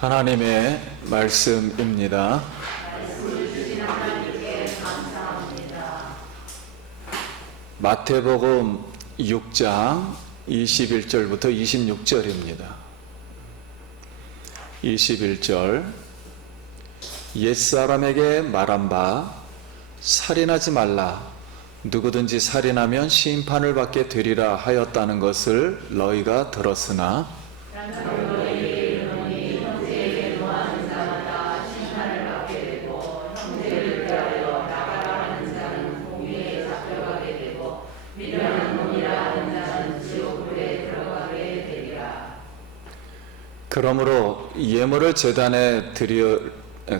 하나님의 말씀입니다. 마태복음 6장 21절부터 26절입니다. 21절 옛사람에게 말한 바 살인하지 말라 누구든지 살인하면 심판을 받게 되리라 하였다는 것을 너희가 들었으나 그러므로 예물을 제단에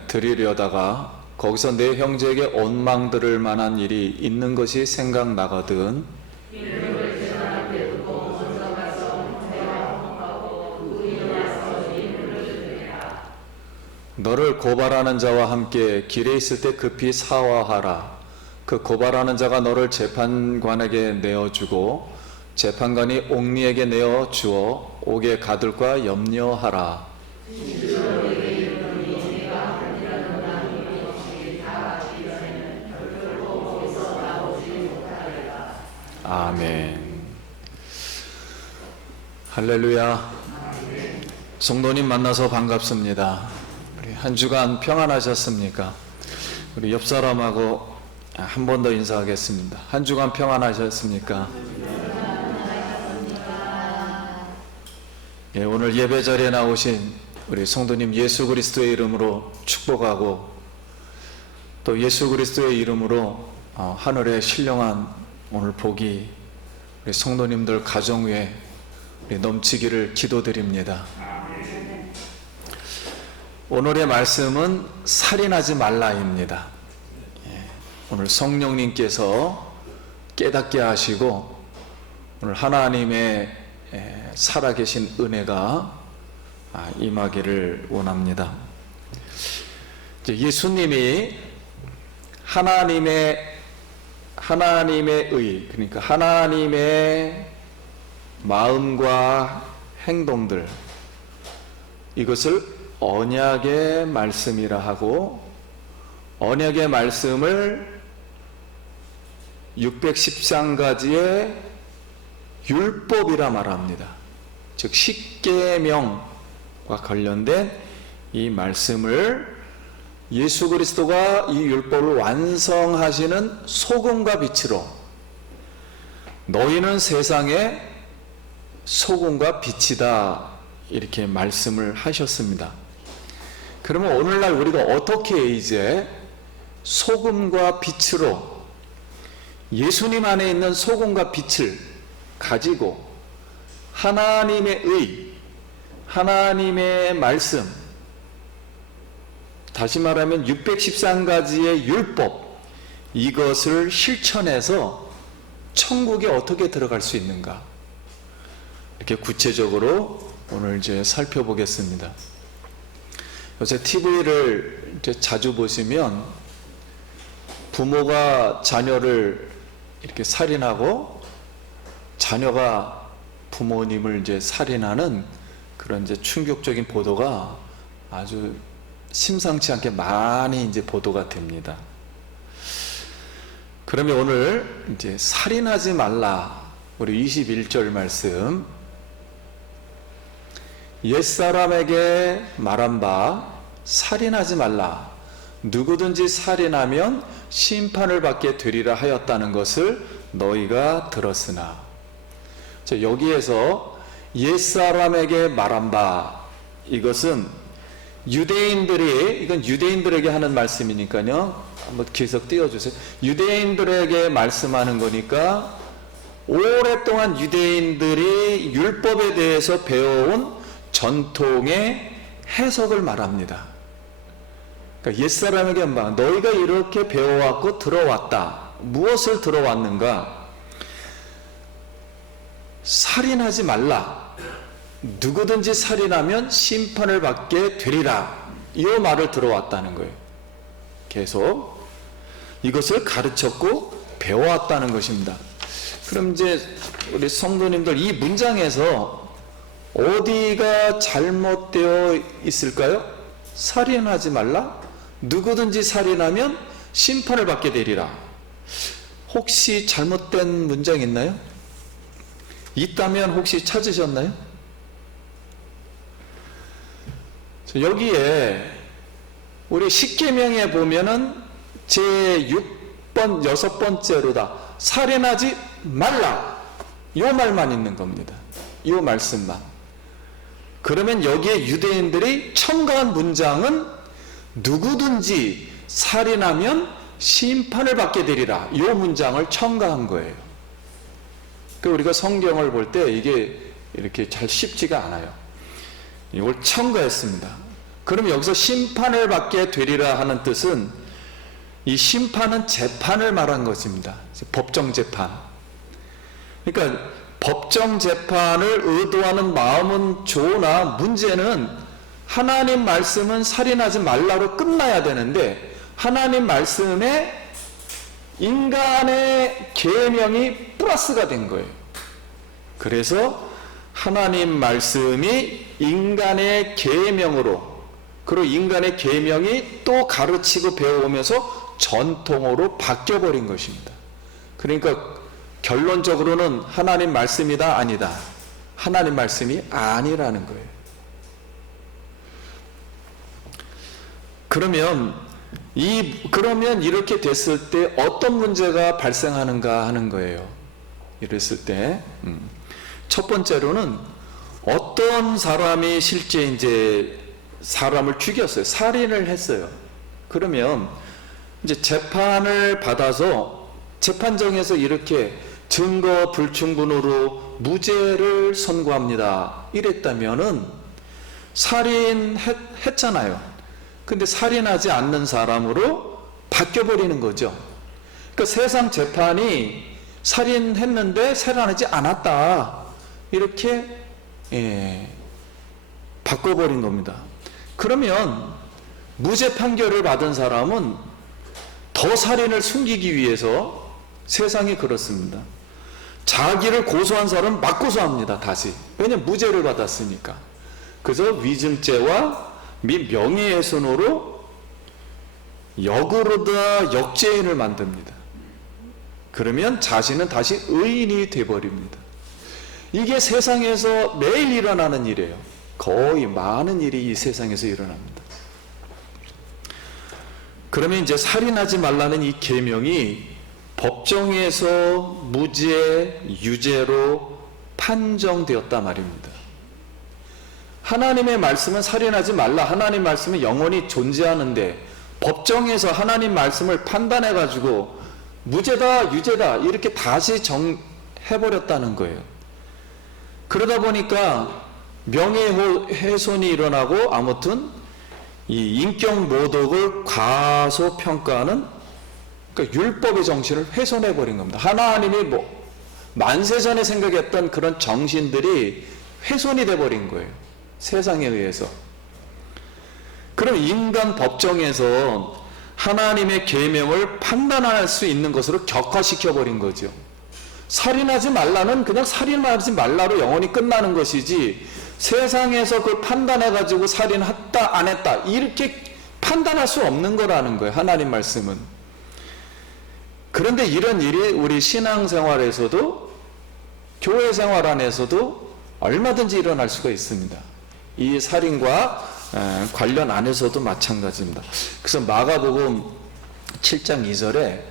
드리려다가 거기서 내 형제에게 원망 들을 만한 일이 있는 것이 생각나거든 너를 고발하는 자와 함께 길에 있을 때 급히 사화하라. 그 고발하는 자가 너를 재판관에게 내어주고 재판관이 옥리에게 내어주어 옥에 가둘까 염려하라. 아멘. 할렐루야. 성도님 만나서 반갑습니다. 우리 한 주간 평안하셨습니까? 우리 옆 사람하고 한 번 더 인사하겠습니다. 한 주간 평안하셨습니까? 예, 오늘 예배 자리에 나오신 우리 성도님 예수 그리스도의 이름으로 축복하고 또 예수 그리스도의 이름으로 하늘의 신령한 오늘 복이 우리 성도님들 가정 위에 넘치기를 기도드립니다. 오늘의 말씀은 살인하지 말라입니다. 예, 오늘 성령님께서 깨닫게 하시고 오늘 하나님의 살아계신 은혜가 임하기를 원합니다. 예수님이 하나님의 의, 그러니까 하나님의 마음과 행동들, 이것을 언약의 말씀이라 하고 언약의 말씀을 613가지의 율법이라 말합니다. 즉 십계명과 관련된 이 말씀을 예수 그리스도가 이 율법을 완성하시는 소금과 빛으로 너희는 세상의 소금과 빛이다 이렇게 말씀을 하셨습니다. 그러면 오늘날 우리가 어떻게 이제 소금과 빛으로 예수님 안에 있는 소금과 빛을 가지고 하나님의 의, 하나님의 말씀, 다시 말하면 613가지의 율법, 이것을 실천해서 천국에 어떻게 들어갈 수 있는가, 이렇게 구체적으로 오늘 이제 살펴보겠습니다. 요새 TV를 이제 자주 보시면 부모가 자녀를 이렇게 살인하고 자녀가 부모님을 이제 살인하는 그런 이제 충격적인 보도가 아주 심상치 않게 많이 이제 보도가 됩니다. 그러면 오늘 이제 살인하지 말라, 우리 21절 말씀, 옛사람에게 말한 바 살인하지 말라 누구든지 살인하면 심판을 받게 되리라 하였다는 것을 너희가 들었으나, 여기에서 옛사람에게 말한 바, 이것은 이건 유대인들에게 하는 말씀이니까요. 한번 계속 띄워주세요. 유대인들에게 말씀하는 거니까 오랫동안 유대인들이 율법에 대해서 배워온 전통의 해석을 말합니다. 그러니까 옛사람에게 너희가 이렇게 배워왔고 들어왔다. 무엇을 들어왔는가? 살인하지 말라. 누구든지 살인하면 심판을 받게 되리라. 이 말을 들어왔다는 거예요. 계속 이것을 가르쳤고 배워왔다는 것입니다. 그럼 이제 우리 성도님들, 이 문장에서 어디가 잘못되어 있을까요? 살인하지 말라? 누구든지 살인하면 심판을 받게 되리라. 혹시 잘못된 문장 있나요? 있다면 혹시 찾으셨나요? 여기에 우리 십계명에 보면은 제6번 6번째로다. 살인하지 말라. 이 말만 있는 겁니다. 이 말씀만. 그러면 여기에 유대인들이 첨가한 문장은 누구든지 살인하면 심판을 받게 되리라. 이 문장을 첨가한 거예요. 그러니까 우리가 성경을 볼 때 이게 이렇게 잘 쉽지가 않아요. 이걸 첨가했습니다. 그럼 여기서 심판을 받게 되리라 하는 뜻은 이 심판은 재판을 말한 것입니다. 법정 재판. 그러니까 법정 재판을 의도하는 마음은 좋으나 문제는 하나님 말씀은 살인하지 말라로 끝나야 되는데 하나님 말씀에 인간의 계명이 플러스가 된 거예요. 그래서 하나님 말씀이 인간의 계명으로, 그리고 인간의 계명이 또 가르치고 배워오면서 전통으로 바뀌어버린 것입니다. 그러니까 결론적으로는 하나님 말씀이다, 아니다. 하나님 말씀이 아니라는 거예요. 그러면 이렇게 됐을 때 어떤 문제가 발생하는가 하는 거예요. 이랬을 때 첫 번째로는 어떤 사람이 실제 이제 사람을 죽였어요. 살인을 했어요. 그러면 이제 재판을 받아서 재판정에서 이렇게 증거 불충분으로 무죄를 선고합니다. 이랬다면은 살인했잖아요. 근데 살인하지 않는 사람으로 바뀌어버리는 거죠. 그러니까 세상 재판이 살인했는데 살인하지 않았다. 이렇게 바꿔버린 겁니다. 그러면 무죄 판결을 받은 사람은 더 살인을 숨기기 위해서 세상이 그렇습니다. 자기를 고소한 사람은 막 고소합니다. 다시. 왜냐하면 무죄를 받았으니까. 그래서 위증죄와 및 명예훼손으로 역으로다 역죄인을 만듭니다. 그러면 자신은 다시 의인이 되어버립니다. 이게 세상에서 매일 일어나는 일이에요. 거의 많은 일이 이 세상에서 일어납니다. 그러면 이제 살인하지 말라는 이 계명이 법정에서 무죄, 유죄로 판정되었단 말입니다. 하나님의 말씀은 살인하지 말라. 하나님 말씀은 영원히 존재하는데 법정에서 하나님 말씀을 판단해가지고 무죄다, 유죄다 이렇게 다시 정해버렸다는 거예요. 그러다 보니까 명예훼손이 일어나고 아무튼 이 인격 모독을 과소평가하는, 그러니까 율법의 정신을 훼손해버린 겁니다. 하나님이 만세전에 생각했던 그런 정신들이 훼손이 돼버린 거예요. 세상에 의해서. 그럼 인간 법정에서 하나님의 계명을 판단할 수 있는 것으로 격화시켜버린 거죠. 살인하지 말라는 그냥 살인하지 말라로 영원히 끝나는 것이지 세상에서 그걸 판단해가지고 살인했다 안 했다 이렇게 판단할 수 없는 거라는 거예요. 하나님 말씀은. 그런데 이런 일이 우리 신앙생활에서도 교회 생활 안에서도 얼마든지 일어날 수가 있습니다. 이 살인과 관련 안에서도 마찬가지입니다. 그래서 마가복음 7장 2절에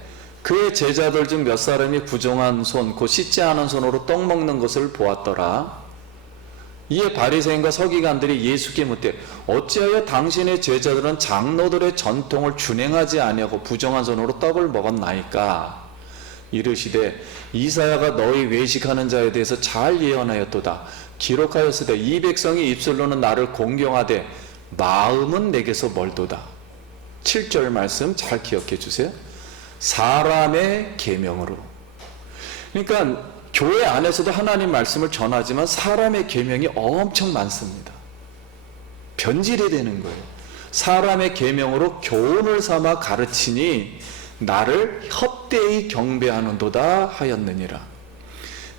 그의 제자들 중 몇 사람이 부정한 손, 곧 씻지 않은 손으로 떡 먹는 것을 보았더라. 이에 바리새인과 서기관들이 예수께 묻되 어찌하여 당신의 제자들은 장로들의 전통을 준행하지 아니하고 부정한 손으로 떡을 먹었나이까? 이르시되 이사야가 너희 외식하는 자에 대해서 잘 예언하였도다. 기록하였으되 이 백성이 입술로는 나를 공경하되 마음은 내게서 멀도다. 7절 말씀 잘 기억해 주세요. 사람의 계명으로. 그러니까 교회 안에서도 하나님 말씀을 전하지만 사람의 계명이 엄청 많습니다. 변질이 되는 거예요. 사람의 계명으로 교훈을 삼아 가르치니 나를 헛되이 경배하는도다 하였느니라.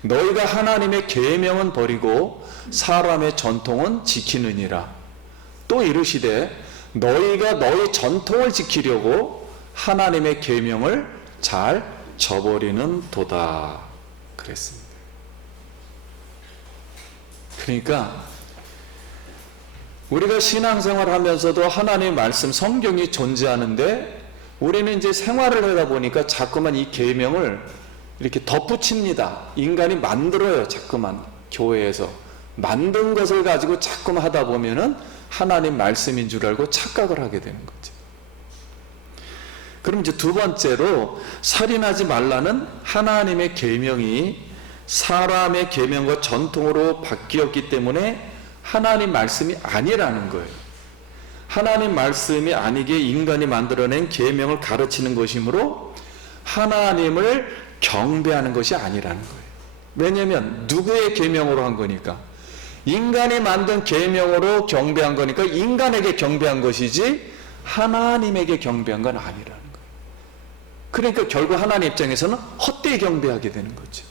너희가 하나님의 계명은 버리고 사람의 전통은 지키느니라. 또 이르시되 너희가 너희 전통을 지키려고 하나님의 계명을 잘 저버리는 도다 그랬습니다. 그러니까 우리가 신앙생활을 하면서도 하나님의 말씀 성경이 존재하는데 우리는 이제 생활을 하다 보니까 자꾸만 이 계명을 이렇게 덧붙입니다. 인간이 만들어요. 자꾸만 교회에서 만든 것을 가지고 자꾸만 하다 보면은 하나님 말씀인 줄 알고 착각을 하게 되는 거죠. 그럼 이제 두 번째로 살인하지 말라는 하나님의 계명이 사람의 계명과 전통으로 바뀌었기 때문에 하나님 말씀이 아니라는 거예요. 하나님 말씀이 아니게 인간이 만들어낸 계명을 가르치는 것이므로 하나님을 경배하는 것이 아니라는 거예요. 왜냐하면 누구의 계명으로 한 거니까? 인간이 만든 계명으로 경배한 거니까 인간에게 경배한 것이지 하나님에게 경배한 건 아니라는 거예요. 그러니까 결국 하나님 입장에서는 헛되이 경배하게 되는 거죠.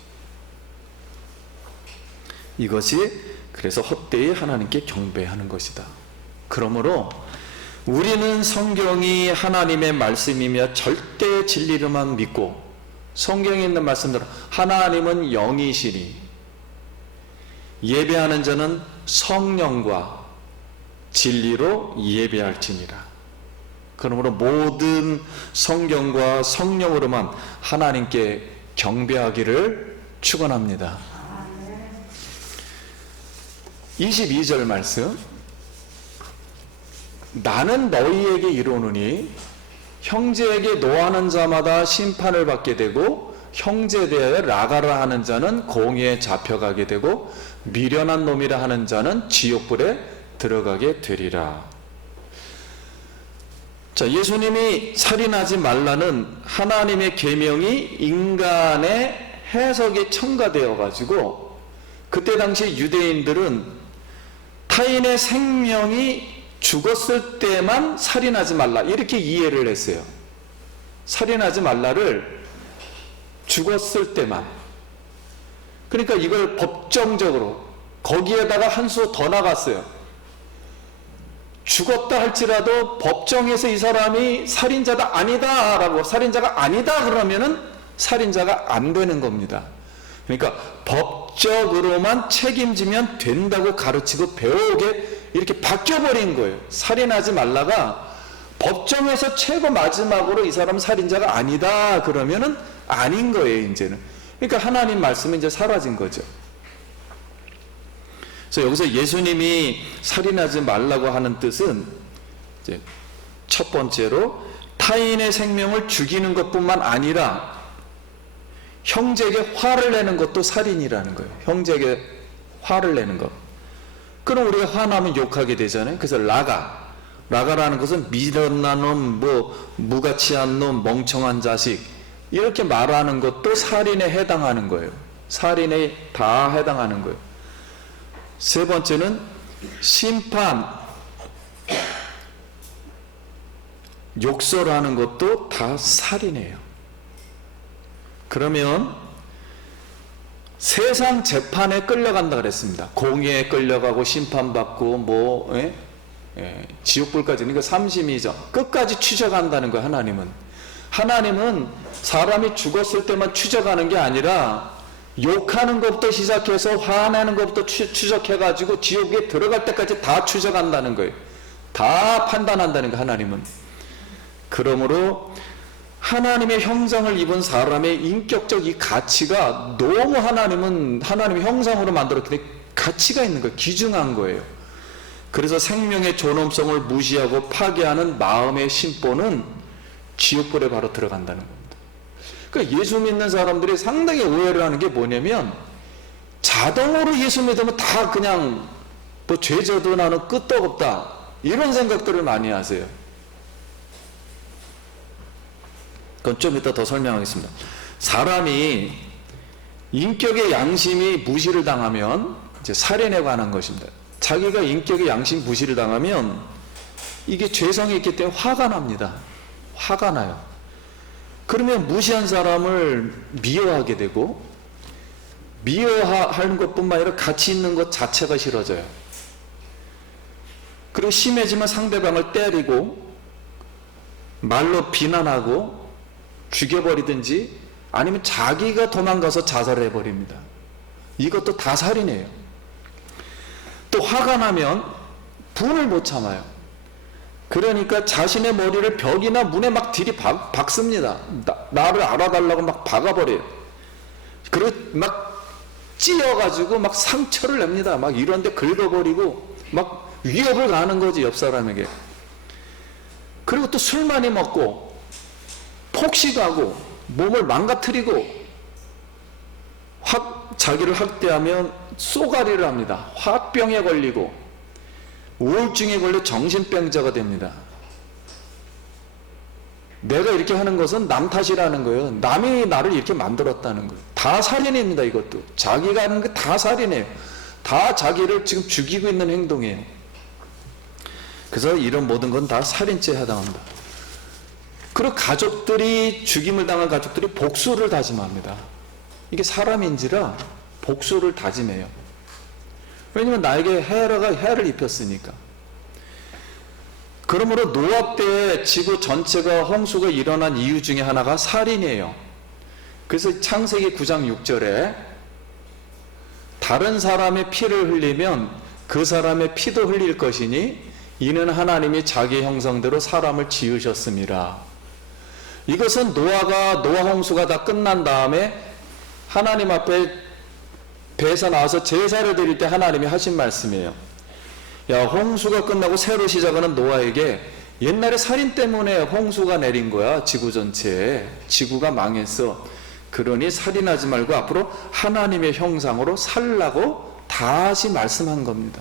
이것이 그래서 헛되이 하나님께 경배하는 것이다. 그러므로 우리는 성경이 하나님의 말씀이며 절대 진리로만 믿고 성경에 있는 말씀대로 하나님은 영이시니 예배하는 자는 성령과 진리로 예배할지니라. 그러므로 모든 성경과 성령으로만 하나님께 경배하기를 축원합니다. 22절 말씀. 나는 너희에게 이르노니 형제에게 노하는 자마다 심판을 받게 되고 형제에 대하여 라가라 하는 자는 공의에 잡혀가게 되고 미련한 놈이라 하는 자는 지옥불에 들어가게 되리라. 자, 예수님이 살인하지 말라는 하나님의 계명이 인간의 해석이 첨가되어 가지고 그때 당시 유대인들은 타인의 생명이 죽었을 때만 살인하지 말라 이렇게 이해를 했어요. 살인하지 말라를 죽었을 때만. 그러니까 이걸 법정적으로 거기에다가 한 수 더 나갔어요. 죽었다 할지라도 법정에서 이 사람이 살인자다 아니다 라고 살인자가 아니다 그러면은 살인자가 안 되는 겁니다. 그러니까 법적으로만 책임지면 된다고 가르치고 배우게 이렇게 바뀌어버린 거예요. 살인하지 말라가 법정에서 최고 마지막으로 이 사람은 살인자가 아니다 그러면은 아닌 거예요. 이제는. 그러니까 하나님 말씀은 이제 사라진 거죠. 그래서 여기서 예수님이 살인하지 말라고 하는 뜻은 이제 첫 번째로 타인의 생명을 죽이는 것뿐만 아니라 형제에게 화를 내는 것도 살인이라는 거예요. 형제에게 화를 내는 것. 그럼 우리가 화나면 욕하게 되잖아요. 그래서 라가라는 것은 미련한 놈, 무가치한 놈, 멍청한 자식 이렇게 말하는 것도 살인에 해당하는 거예요. 살인에 다 해당하는 거예요. 세 번째는 심판, 욕설하는 것도 다 살인이에요. 그러면 세상 재판에 끌려간다 그랬습니다. 공의에 끌려가고 심판받고 지옥불까지. 그러니까 삼심이죠. 끝까지 추적한다는 거예요. 하나님은 사람이 죽었을 때만 추적하는 게 아니라 욕하는 것부터 시작해서 화내는 것부터 추적해가지고 지옥에 들어갈 때까지 다 추적한다는 거예요. 다 판단한다는 거예요. 하나님은. 그러므로 하나님의 형상을 입은 사람의 인격적 이 가치가 너무 하나님의 형상으로 만들었기 때문에 가치가 있는 거예요. 귀중한 거예요. 그래서 생명의 존엄성을 무시하고 파괴하는 마음의 심보는 지옥불에 바로 들어간다는 겁니다. 그러니까 예수 믿는 사람들이 상당히 오해를 하는 게 뭐냐면, 자동으로 예수 믿으면 다 그냥 뭐 죄져도 나는 끄떡없다, 이런 생각들을 많이 하세요. 그건 좀 이따 더 설명하겠습니다. 사람이 인격의 양심이 무시를 당하면 이제 살인에 관한 것입니다. 자기가 인격의 양심 무시를 당하면 이게 죄성이 있기 때문에 화가 납니다. 화가 나요. 그러면 무시한 사람을 미워하게 되고, 미워하는 것뿐만 아니라 가치 있는 것 자체가 싫어져요. 그리고 심해지면 상대방을 때리고 말로 비난하고 죽여버리든지 아니면 자기가 도망가서 자살을 해버립니다. 이것도 다 살인이에요. 또 화가 나면 분을 못 참아요. 그러니까 자신의 머리를 벽이나 문에 막 박습니다. 나를 알아달라고 막 박아버려요. 그리고 막 찧어가지고 막 상처를 냅니다. 막 이런데 긁어버리고 막 위협을 가하는 거지, 옆 사람에게. 그리고 또 술 많이 먹고 폭식하고 몸을 망가뜨리고 자기를 학대하면 쏘가리를 합니다. 화병에 걸리고 우울증에 걸려 정신병자가 됩니다. 내가 이렇게 하는 것은 남 탓이라는 거예요. 남이 나를 이렇게 만들었다는 거예요. 다 살인입니다. 이것도 자기가 하는 게 다 살인이에요. 다 자기를 지금 죽이고 있는 행동이에요. 그래서 이런 모든 건 다 살인죄에 해당합니다. 그리고 가족들이, 죽임을 당한 가족들이 복수를 다짐합니다. 이게 사람인지라 복수를 다짐해요. 왜냐면 나에게 해를 입혔으니까. 그러므로 노아 때 지구 전체가 홍수가 일어난 이유 중에 하나가 살인이에요. 그래서 창세기 9장 6절에 다른 사람의 피를 흘리면 그 사람의 피도 흘릴 것이니 이는 하나님이 자기 형상대로 사람을 지으셨습니다. 이것은 노아 홍수가 다 끝난 다음에 하나님 앞에 배에서 나와서 제사를 드릴 때 하나님이 하신 말씀이에요. 야, 홍수가 끝나고 새로 시작하는 노아에게 옛날에 살인 때문에 홍수가 내린 거야. 지구 전체에. 지구가 망했어. 그러니 살인하지 말고 앞으로 하나님의 형상으로 살라고 다시 말씀한 겁니다.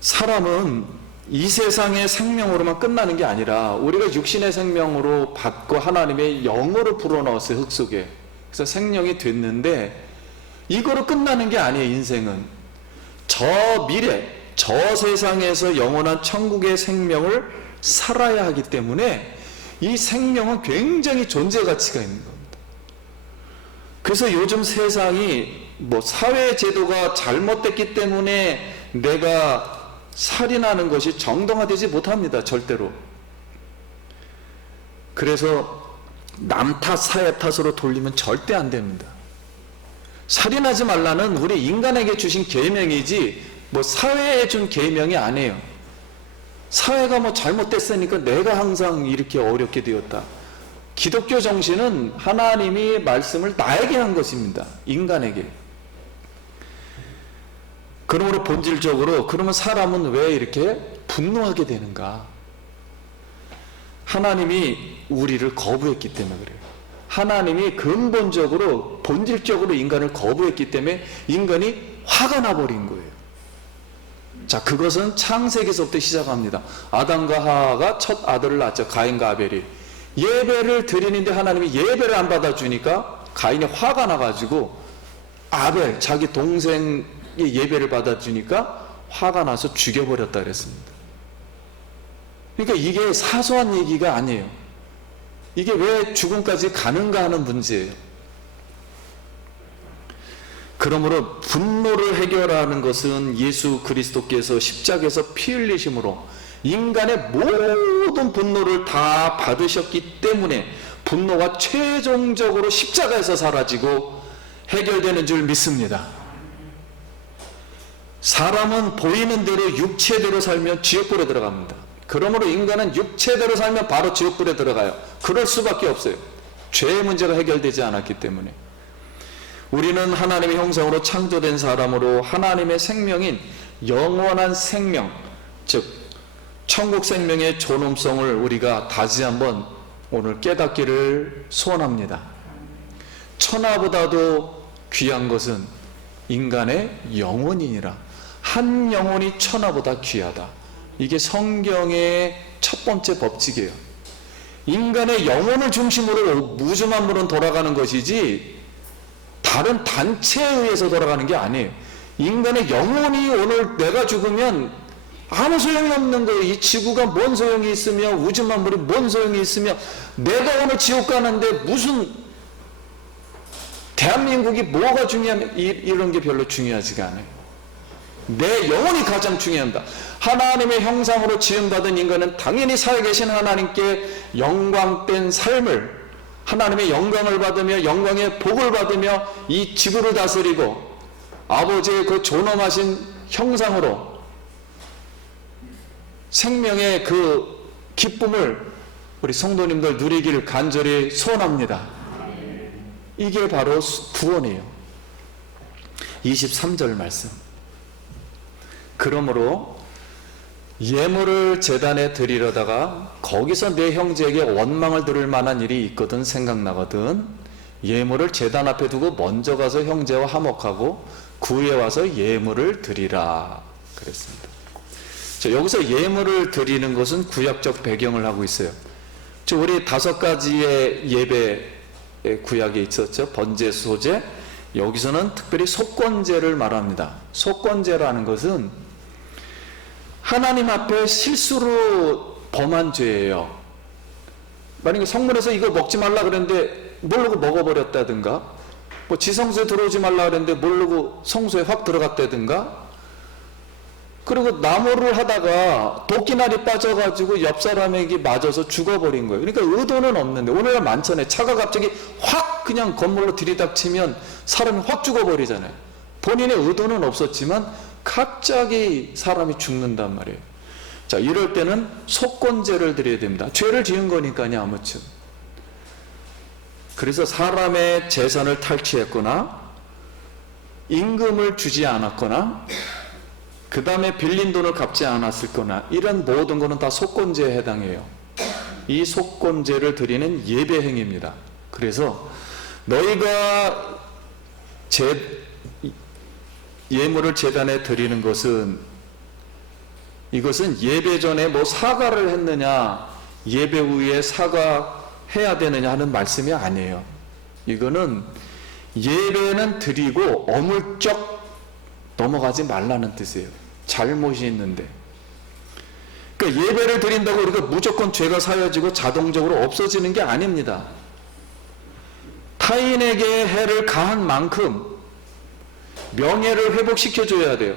사람은 이 세상의 생명으로만 끝나는 게 아니라 우리가 육신의 생명으로 받고 하나님의 영으로 불어넣었어요. 흙 속에. 그래서 생명이 됐는데 이거로 끝나는 게 아니에요. 인생은 저 미래, 저 세상에서 영원한 천국의 생명을 살아야 하기 때문에 이 생명은 굉장히 존재 가치가 있는 겁니다. 그래서 요즘 세상이 사회 제도가 잘못됐기 때문에 내가 살인하는 것이 정당화되지 못합니다. 절대로. 그래서 남 탓, 사회 탓으로 돌리면 절대 안 됩니다. 살인하지 말라는 우리 인간에게 주신 계명이지 사회에 준 계명이 아니에요. 사회가 잘못됐으니까 내가 항상 이렇게 어렵게 되었다. 기독교 정신은 하나님이 말씀을 나에게 한 것입니다. 인간에게. 그러므로 본질적으로 그러면 사람은 왜 이렇게 분노하게 되는가? 하나님이 우리를 거부했기 때문에 그래요. 하나님이 근본적으로 본질적으로 인간을 거부했기 때문에 인간이 화가 나버린 거예요. 자, 그것은 창세기서부터 시작합니다. 아담과 하와가 첫 아들을 낳았죠. 가인과 아벨이. 예배를 드리는데 하나님이 예배를 안 받아주니까 가인이 화가 나가지고 아벨, 자기 동생의 예배를 받아주니까 화가 나서 죽여버렸다 그랬습니다. 그러니까 이게 사소한 얘기가 아니에요. 이게 왜 죽음까지 가는가 하는 문제예요. 그러므로 분노를 해결하는 것은 예수 그리스도께서 십자가에서 피 흘리심으로 인간의 모든 분노를 다 받으셨기 때문에 분노가 최종적으로 십자가에서 사라지고 해결되는 줄 믿습니다. 사람은 보이는 대로 육체대로 살면 지옥불에 들어갑니다. 그러므로 인간은 육체대로 살면 바로 지옥불에 들어가요. 그럴 수밖에 없어요. 죄의 문제가 해결되지 않았기 때문에. 우리는 하나님의 형상으로 창조된 사람으로 하나님의 생명인 영원한 생명, 즉 천국 생명의 존엄성을 우리가 다시 한번 오늘 깨닫기를 소원합니다. 천하보다도 귀한 것은 인간의 영혼이니라. 한 영혼이 천하보다 귀하다. 이게 성경의 첫 번째 법칙이에요. 인간의 영혼을 중심으로 우주 만물은 돌아가는 것이지 다른 단체에 의해서 돌아가는 게 아니에요. 인간의 영혼이 오늘 내가 죽으면 아무 소용이 없는 거예요. 이 지구가 뭔 소용이 있으며 우주 만물이 뭔 소용이 있으며 내가 오늘 지옥 가는데 무슨 대한민국이 뭐가 중요하면 이런 게 별로 중요하지가 않아요. 내 영혼이 가장 중요합니다. 하나님의 형상으로 지음받은 인간은 당연히 살아계신 하나님께 영광된 삶을, 하나님의 영광을 받으며 영광의 복을 받으며 이 지구를 다스리고 아버지의 그 존엄하신 형상으로 생명의 그 기쁨을 우리 성도님들 누리기를 간절히 소원합니다. 이게 바로 구원이에요. 23절 말씀. 그러므로 예물을 제단에 드리려다가 거기서 내 형제에게 원망을 들을 만한 일이 있거든 생각나거든 예물을 제단 앞에 두고 먼저 가서 형제와 화목하고 구에 와서 예물을 드리라 그랬습니다. 여기서 예물을 드리는 것은 구약적 배경을 하고 있어요. 우리 5가지의 예배 구약에 있었죠. 번제, 소제. 여기서는 특별히 속건제를 말합니다. 속건제라는 것은 하나님 앞에 실수로 범한 죄예요. 만약에 성문에서 이거 먹지 말라 그랬는데 모르고 먹어버렸다든가, 뭐 지성소에 들어오지 말라 그랬는데 모르고 성소에 확 들어갔다든가, 그리고 나무를 하다가 도끼날이 빠져가지고 옆 사람에게 맞아서 죽어버린 거예요. 그러니까 의도는 없는데, 오늘날 많잖아요. 차가 갑자기 확 그냥 건물로 들이닥치면 사람이 확 죽어버리잖아요. 본인의 의도는 없었지만 갑자기 사람이 죽는단 말이에요. 자, 이럴 때는 속건제를 드려야 됩니다. 죄를 지은 거니까요, 아무튼. 그래서 사람의 재산을 탈취했거나 임금을 주지 않았거나 그 다음에 빌린 돈을 갚지 않았을 거나 이런 모든 것은 다 속건제에 해당해요. 이 속건제를 드리는 예배 행위입니다. 그래서 너희가 예물을 제단에 드리는 것은, 이것은 예배 전에 뭐 사과를 했느냐 예배 후에 사과해야 되느냐 하는 말씀이 아니에요. 이거는 예배는 드리고 어물쩍 넘어가지 말라는 뜻이에요. 잘못이 있는데. 그러니까 예배를 드린다고 우리가 무조건 죄가 사여지고 자동적으로 없어지는 게 아닙니다. 타인에게 해를 가한 만큼 명예를 회복시켜줘야 돼요.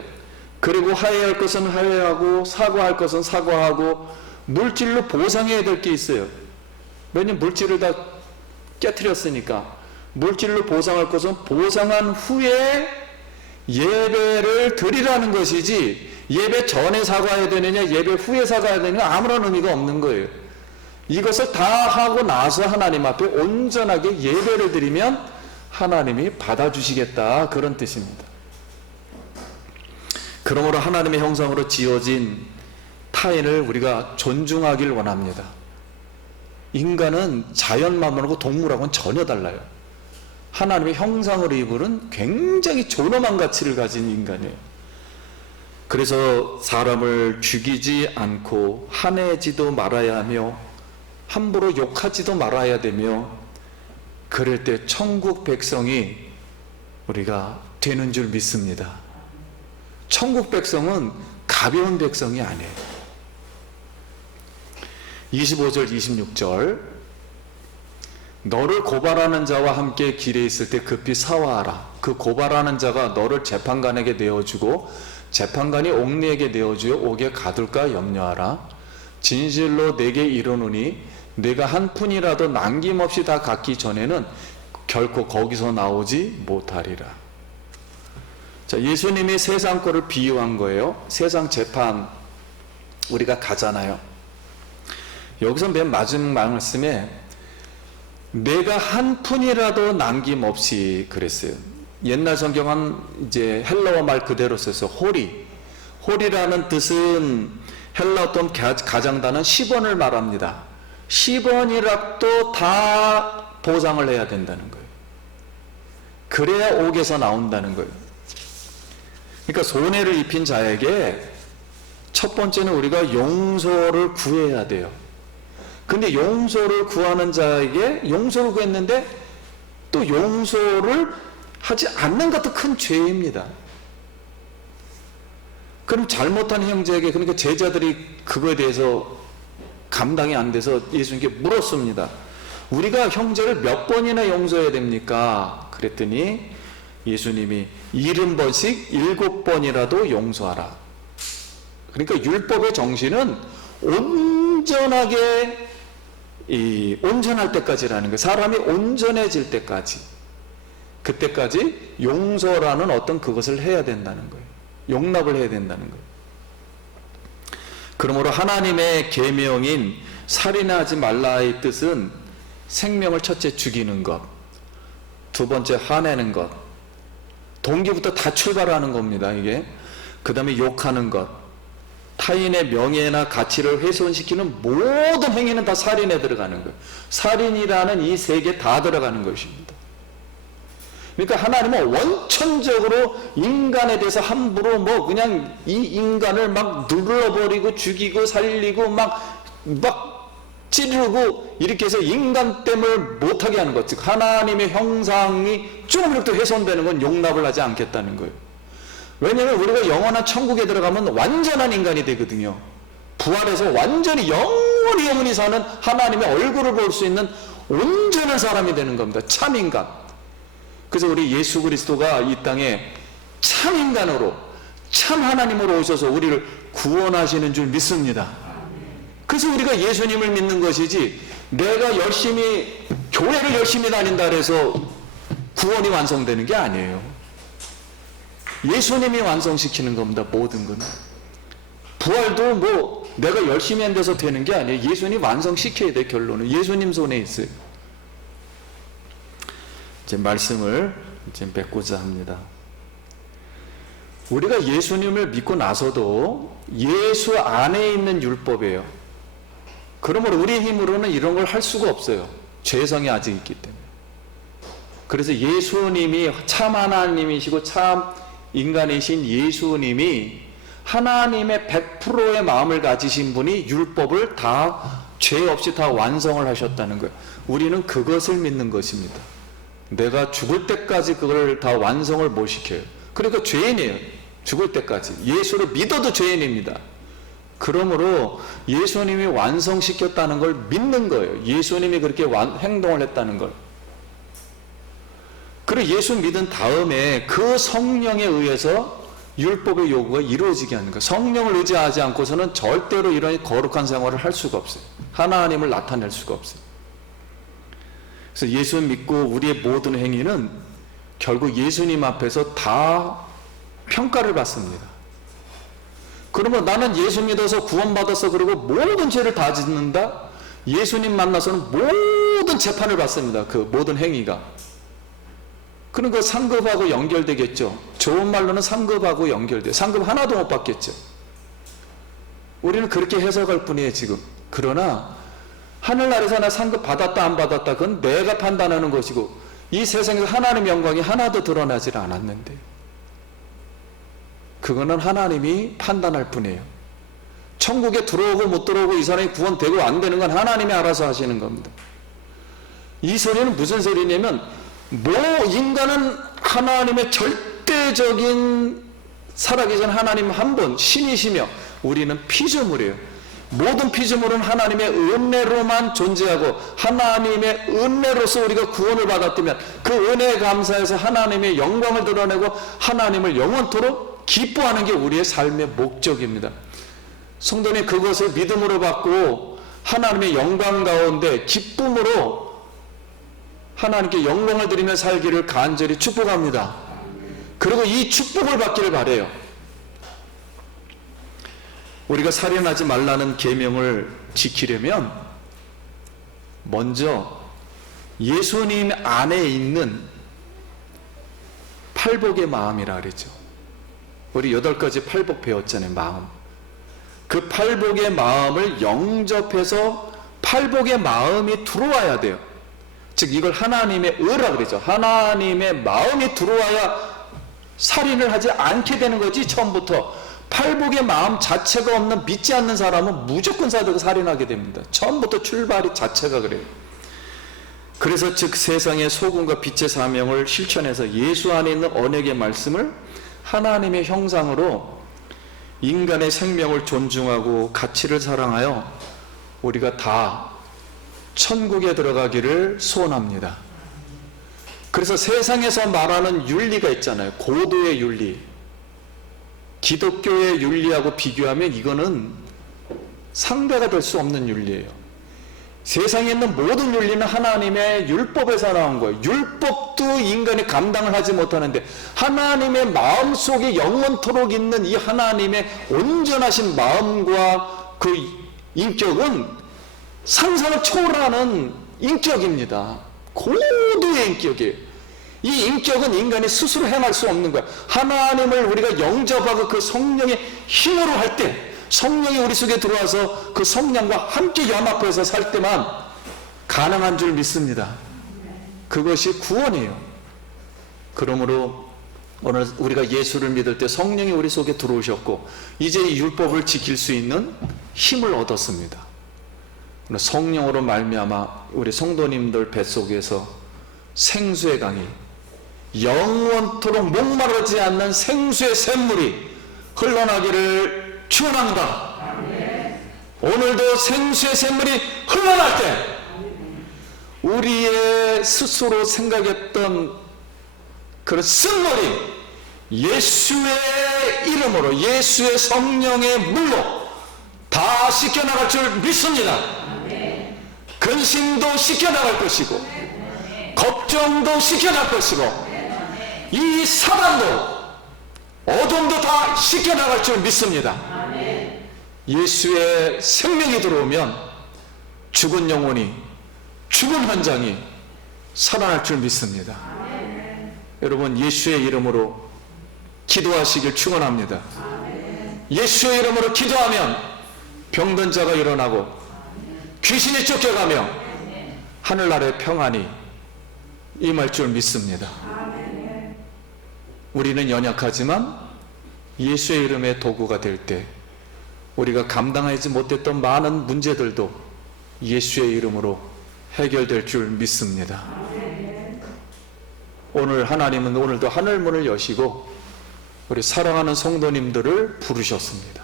그리고 화해할 것은 화해하고 사과할 것은 사과하고 물질로 보상해야 될 게 있어요. 왜냐면 물질을 다 깨트렸으니까. 물질로 보상할 것은 보상한 후에 예배를 드리라는 것이지, 예배 전에 사과해야 되느냐 예배 후에 사과해야 되느냐 아무런 의미가 없는 거예요. 이것을 다 하고 나서 하나님 앞에 온전하게 예배를 드리면 하나님이 받아주시겠다, 그런 뜻입니다. 그러므로 하나님의 형상으로 지어진 타인을 우리가 존중하길 원합니다. 인간은 자연만물하고 동물하고는 전혀 달라요. 하나님의 형상으로 입은 굉장히 존엄한 가치를 가진 인간이에요. 그래서 사람을 죽이지 않고 화내지도 말아야 하며 함부로 욕하지도 말아야 되며, 그럴 때 천국 백성이 우리가 되는 줄 믿습니다. 천국 백성은 가벼운 백성이 아니에요. 25절 26절 너를 고발하는 자와 함께 길에 있을 때 급히 사화하라. 그 고발하는 자가 너를 재판관에게 내어주고 재판관이 옥리에게 내어주어 옥에 가둘까 염려하라. 진실로 내게 이르노니 내가 한 푼이라도 남김없이 다 갚기 전에는 결코 거기서 나오지 못하리라. 자, 예수님이 세상 거를 비유한 거예요. 세상 재판 우리가 가잖아요. 여기서 맨 마지막 말씀에 내가 한 푼이라도 남김없이 그랬어요. 옛날 성경은 이제 헬라어 말 그대로 써서 홀이라는 뜻은 헬라 어떤 가장단은 10원을 말합니다. 10원이라도 다 보상을 해야 된다는 거예요. 그래야 옥에서 나온다는 거예요. 그러니까 손해를 입힌 자에게 첫 번째는 우리가 용서를 구해야 돼요. 근데 용서를 구하는 자에게 용서를 구했는데 또 용서를 하지 않는 것도 큰 죄입니다. 그럼 잘못한 형제에게, 그러니까 제자들이 그거에 대해서 감당이 안 돼서 예수님께 물었습니다. 우리가 형제를 몇 번이나 용서해야 됩니까? 그랬더니 예수님이 70번씩 7번이라도 용서하라. 그러니까 율법의 정신은 온전하게 온전할 때까지라는 거예요. 사람이 온전해질 때까지, 그때까지 용서라는 어떤 그것을 해야 된다는 거예요. 용납을 해야 된다는 거예요. 그러므로 하나님의 계명인 살인하지 말라의 뜻은 생명을 첫째 죽이는 것, 두 번째 화내는 것, 동기부터 다 출발하는 겁니다. 이게 그 다음에 욕하는 것, 타인의 명예나 가치를 훼손시키는 모든 행위는 다 살인에 들어가는 거예요. 살인이라는 이 세 개 다 들어가는 것입니다. 그러니까 하나님은 원천적으로 인간에 대해서 함부로 그냥 이 인간을 막 눌러버리고 죽이고 살리고 막 찌르고 이렇게 해서 인간됨을 못하게 하는 것, 즉 하나님의 형상이 조금이라도 훼손되는 건 용납을 하지 않겠다는 거예요. 왜냐하면 우리가 영원한 천국에 들어가면 완전한 인간이 되거든요. 부활해서 완전히 영원히 사는 하나님의 얼굴을 볼 수 있는 온전한 사람이 되는 겁니다. 참 인간. 그래서 우리 예수 그리스도가 이 땅에 참 인간으로, 참 하나님으로 오셔서 우리를 구원하시는 줄 믿습니다. 그래서 우리가 예수님을 믿는 것이지, 내가 열심히 교회를 열심히 다닌다 해서 구원이 완성되는 게 아니에요. 예수님이 완성시키는 겁니다. 모든 건. 부활도 내가 열심히 한 데서 되는 게 아니에요. 예수님 완성시켜야 돼. 결론은 예수님 손에 있어요. 제 말씀을 이제 맺고자 합니다. 우리가 예수님을 믿고 나서도 예수 안에 있는 율법이에요. 그러므로 우리의 힘으로는 이런 걸 할 수가 없어요. 죄성이 아직 있기 때문에. 그래서 예수님이 참 하나님이시고 참 인간이신 예수님이 하나님의 100%의 마음을 가지신 분이 율법을 다 죄 없이 다 완성을 하셨다는 거예요. 우리는 그것을 믿는 것입니다. 내가 죽을 때까지 그걸 다 완성을 못 시켜요. 그러니까 죄인이에요. 죽을 때까지. 예수를 믿어도 죄인입니다. 그러므로 예수님이 완성시켰다는 걸 믿는 거예요. 예수님이 그렇게 행동을 했다는 걸. 그리고 예수 믿은 다음에 그 성령에 의해서 율법의 요구가 이루어지게 하는 거예요. 성령을 의지하지 않고서는 절대로 이런 거룩한 생활을 할 수가 없어요. 하나님을 나타낼 수가 없어요. 그래서 예수 믿고 우리의 모든 행위는 결국 예수님 앞에서 다 평가를 받습니다. 그러면 나는 예수 믿어서 구원받았어 그리고 모든 죄를 다 짓는다? 예수님 만나서는 모든 재판을 받습니다. 그 모든 행위가. 그러니까 상급하고 연결되겠죠. 좋은 말로는 상급하고 연결돼요. 상급 하나도 못 받겠죠. 우리는 그렇게 해석할 뿐이에요 지금. 그러나 하늘나라에서 나 상급 받았다 안 받았다 그건 내가 판단하는 것이고, 이 세상에서 하나님의 영광이 하나도 드러나질 않았는데 그거는 하나님이 판단할 뿐이에요. 천국에 들어오고 못 들어오고 이 사람이 구원되고 안 되는 건 하나님이 알아서 하시는 겁니다. 이 소리는 무슨 소리냐면, 인간은 하나님의 절대적인 살아계신 하나님 한 분 신이시며 우리는 피조물이에요. 모든 피조물은 하나님의 은혜로만 존재하고 하나님의 은혜로서 우리가 구원을 받았다면 그 은혜에 감사해서 하나님의 영광을 드러내고 하나님을 영원토록 기뻐하는 게 우리의 삶의 목적입니다. 성도님, 그것을 믿음으로 받고 하나님의 영광 가운데 기쁨으로 하나님께 영광을 드리며 살기를 간절히 축복합니다. 그리고 이 축복을 받기를 바라요. 우리가 살인하지 말라는 계명을 지키려면 먼저 예수님 안에 있는 팔복의 마음이라 그랬죠. 우리 8가지 팔복 배웠잖아요. 마음. 그 팔복의 마음을 영접해서 팔복의 마음이 들어와야 돼요. 즉 이걸 하나님의 의라 그러죠. 하나님의 마음이 들어와야 살인을 하지 않게 되는 거지. 처음부터 팔복의 마음 자체가 없는, 믿지 않는 사람은 무조건 살인하게 됩니다. 처음부터 출발이 자체가 그래요. 그래서 즉 세상의 소금과 빛의 사명을 실천해서 예수 안에 있는 언약의 말씀을 하나님의 형상으로 인간의 생명을 존중하고 가치를 사랑하여 우리가 다 천국에 들어가기를 소원합니다. 그래서 세상에서 말하는 윤리가 있잖아요. 고도의 윤리. 기독교의 윤리하고 비교하면 이거는 상대가 될 수 없는 윤리예요. 세상에 있는 모든 윤리는 하나님의 율법에서 나온 거예요. 율법도 인간이 감당을 하지 못하는데 하나님의 마음속에 영원토록 있는 이 하나님의 온전하신 마음과 그 인격은 상상을 초월하는 인격입니다. 고도의 인격이에요. 이 인격은 인간이 스스로 행할 수 없는 거야. 하나님을 우리가 영접하고 그 성령의 힘으로 할 때, 성령이 우리 속에 들어와서 그 성령과 함께 연합해서 살 때만 가능한 줄 믿습니다. 그것이 구원이에요. 그러므로 오늘 우리가 예수를 믿을 때 성령이 우리 속에 들어오셨고 이제 이 율법을 지킬 수 있는 힘을 얻었습니다. 성령으로 말미암아 우리 성도님들 뱃속에서 생수의 강이, 영원토록 목마르지 않는 생수의 샘물이 흘러나기를 축원합니다. 오늘도 생수의 샘물이 흘러날 때 우리의 스스로 생각했던 그런 쓴물이 예수의 이름으로, 예수의 성령의 물로 다 씻겨나갈 줄 믿습니다. 근심도 씻겨나갈 것이고 걱정도 씻겨나갈 것이고 이 사단도 어둠도 다 씻겨나갈 줄 믿습니다. 예수의 생명이 들어오면 죽은 영혼이, 죽은 현장이 살아날 줄 믿습니다. 여러분 예수의 이름으로 기도하시길 축원합니다. 예수의 이름으로 기도하면 병든 자가 일어나고 귀신이 쫓겨가며 하늘나라의 평안이 임할 줄 믿습니다. 우리는 연약하지만 예수의 이름의 도구가 될 때 우리가 감당하지 못했던 많은 문제들도 예수의 이름으로 해결될 줄 믿습니다. 오늘 하나님은 오늘도 하늘문을 여시고 우리 사랑하는 성도님들을 부르셨습니다.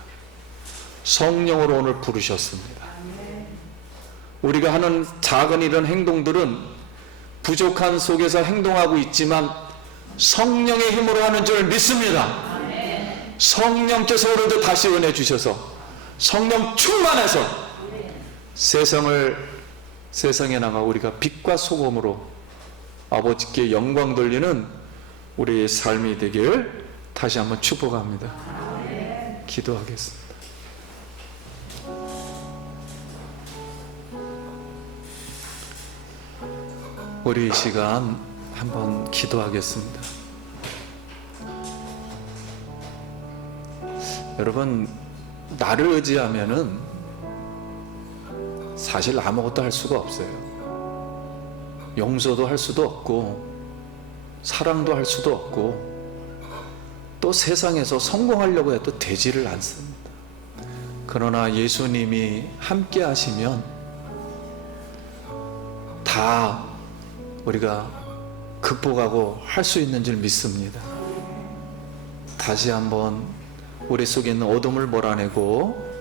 성령으로 오늘 부르셨습니다. 우리가 하는 작은 이런 행동들은 부족한 속에서 행동하고 있지만 성령의 힘으로 하는 줄 믿습니다. 성령께서 오늘도 다시 은혜 주셔서 성령 충만해서 세상에 나가 우리가 빛과 소금으로 아버지께 영광 돌리는 우리의 삶이 되길 다시 한번 축복합니다. 기도하겠습니다. 우리 이 시간 한번 기도하겠습니다. 여러분, 나를 의지하면은 사실 아무것도 할 수가 없어요. 용서도 할 수도 없고 사랑도 할 수도 없고 또 세상에서 성공하려고 해도 되지를 않습니다. 그러나 예수님이 함께 하시면 다 우리가 극복하고 할 수 있는 줄 믿습니다. 다시 한번 우리 속에 있는 어둠을 몰아내고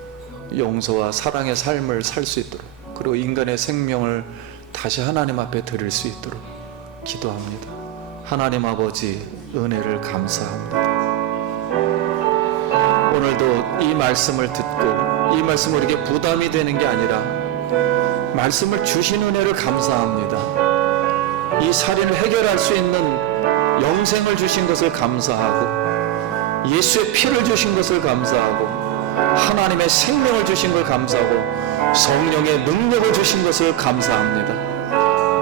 용서와 사랑의 삶을 살 수 있도록, 그리고 인간의 생명을 다시 하나님 앞에 드릴 수 있도록 기도합니다. 하나님 아버지, 은혜를 감사합니다. 오늘도 이 말씀을 듣고 이 말씀이 우리에게 부담이 되는 게 아니라 말씀을 주신 은혜를 감사합니다. 이 살인을 해결할 수 있는 영생을 주신 것을 감사하고 예수의 피를 주신 것을 감사하고 하나님의 생명을 주신 걸 감사하고 성령의 능력을 주신 것을 감사합니다.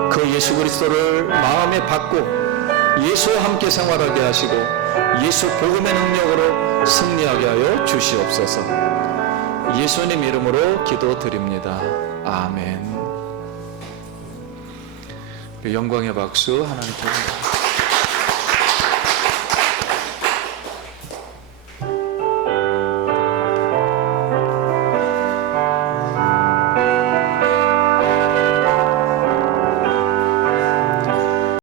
그 예수 그리스도를 마음에 받고 예수와 함께 생활하게 하시고 예수 복음의 능력으로 승리하게 하여 주시옵소서. 예수님 이름으로 기도드립니다. 아멘. 영광의 박수 하나님께 드립니다.